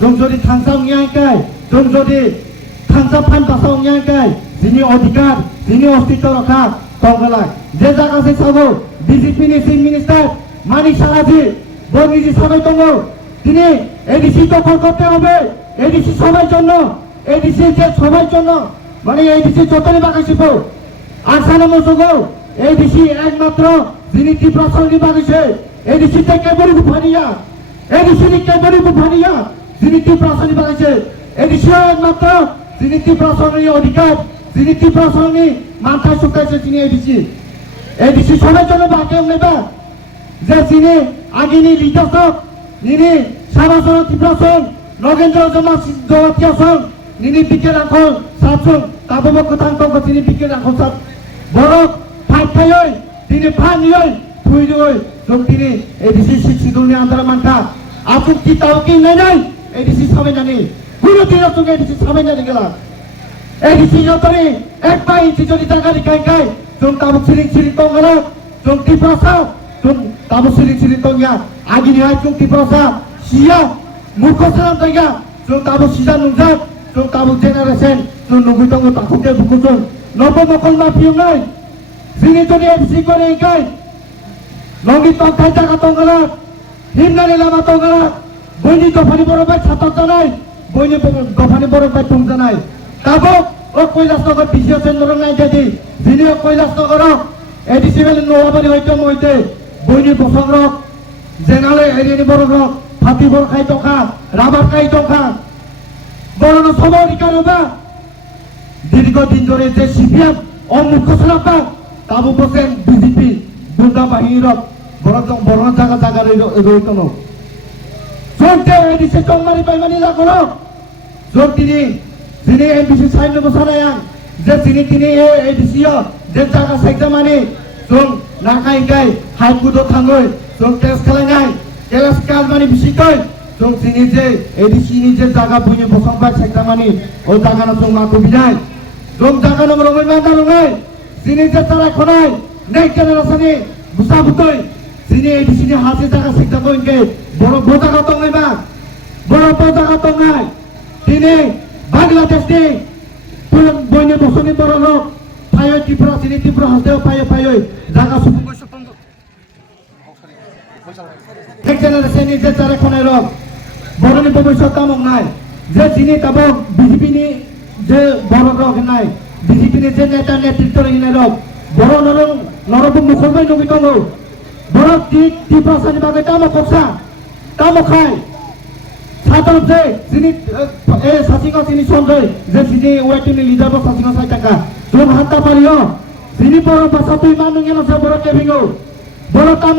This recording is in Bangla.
जों যদি थांसाव न्यायखाय जों যদি थांसा फान बासाव न्यायखाय जिनि अधिकार जिनि अस्तित्व रखा तंगलाय जे जागा से साबो बीजेपी नि चिफ मिनिस्टार मानिक साहाजी बर्निजी सबाई दंगो তিনি এডিসি দখল করতে হবে এডিসি সবার জন্য এডিসি যে সবার জন্য মানে এডিসি যতই বাগাইছিবো আসানা মসগো এডিসি একমাত্র যিনি ত্রিপুরা সরকারি বাগাইছে এডিসি তে কেবল গুফানিয়া এডিসি নি কেবল গুফানিয়া যিনি ত্রিপুরা সরকারি বাগাইছে এডিসি একমাত্র যিনি ত্রিপুরা সরকারি অধিকার যিনি ত্রিপুরা সরকারি মাথা শুকাইছে তিনি এডিসি সবার জন্য বাগাই নেবা যে যিনি আগিনি লিডারশিপ নিনি সাবাসন ত্রিপুরাসন নগেন্দ্র জমাতিয়াসন নিনি বিকে রাখল সাতসন তাবব কথাঙ্ক তিনি বিকে রাখল সাত বরক ফাইফায়ই তিনি ফানিয়ই থুইদই जों তিনি এডিসি শিক্ষিদুলনি আন্দারা মানকা আপু কি তাওকি নাই এডিসি সাবেনানি কোনো দিন তুমি এডিসি সাবেনানি গেলা এডিসি যতনি এক পাই ইঞ্চি যদি টাকা রিকাই जों তাবু সিরি তংগলা जों ত্রিপুরাসা जों তাবু সিরি তংয়া আগিনি হাই जों ত্রিপুরাসা सिया मुख सालाम जायगा जों ताबो सिजा नुजा जों ताबो जेनारेशन जों नुगै दङ ताखुते बुकुजों नबो नखल माफियनाय जिनि जदि एफसी करे गाय नंगि तंखाय जागा तंगला हिमनानि लामा तंगला बयनि दफानि बरबाय छातक जानाय बयनि दफानि बरबाय तुम जानाय ताबो ओ কৈলাসনगर बिसिएस नरंनाय जादि जिनि কৈলাসনगर एडिसि बेले नवाबारि हयतो मयते बयनि बसंरक जेनाले एरिनि बररक হাতিবর খাই টকা রাবার খাই টকা বড় সবার অধিকার হবা দীর্ঘদিন ধরে যে সিপিএম অমুখ্য সরকার তাবু বসেন বিজেপি দুর্গা বাহিনীর বড় জায়গা রইতন চলতে এডিসি টংমারি পাইমানি লাগলো যোগ তিনি যিনি এমবিসি সাইন বসানায়াং যে তিনি এডিসি যে জায়গা সাইজা মানে जों নাকাই গাই হাইকুদো থাঙ্গই जों টেস্ট খালাইনাই কেলাস কাজমানি বিশিকই जों যিনি যে এডিসি নি যে জায়গা বুনি বসংবাদ সেক্টামানি ও জায়গানো जों মাকো বিনাই जों জায়গানো রঙই মানা রঙই যিনি যে তারা খনাই নেক জেনারেশনে বুসাবুতই যিনি এডিসি নি হাতে জায়গা সেক্টা কইকে বড় জায়গা তংলাই মা বড় জায়গা তংলাই তিনি বাংলাদেশ নি বইনে বসনি বড় লোক ফায়ো ত্রিপুরা যিনি ত্রিপুরা হাতে ফায়ো জায়গা সুপুঙ্গ এক জেনারেশনে যে তারা খনাই রক বড়নি ভবিষ্যৎ কামক নাই যে যিনি তাবো বিজেপি নি যে বড় রক নাই বিজেপি নি যে নেতা নেতৃত্ব রহিনে রক বড় নরব মুখলবাই নবি দङ বড় ত্রিপুরাসানি বাগে তামক কক্সা তামক খাই সাতম যে যিনি সাসিঙা যিনি সঞ্জয় যে যিনি ওয়াইটিনি লিডার সাসিঙা সাই টাকা जों हान्ता पारियो যিনি বড় ভাষা তুই মানু গেল বড় কেবিং বড় কাম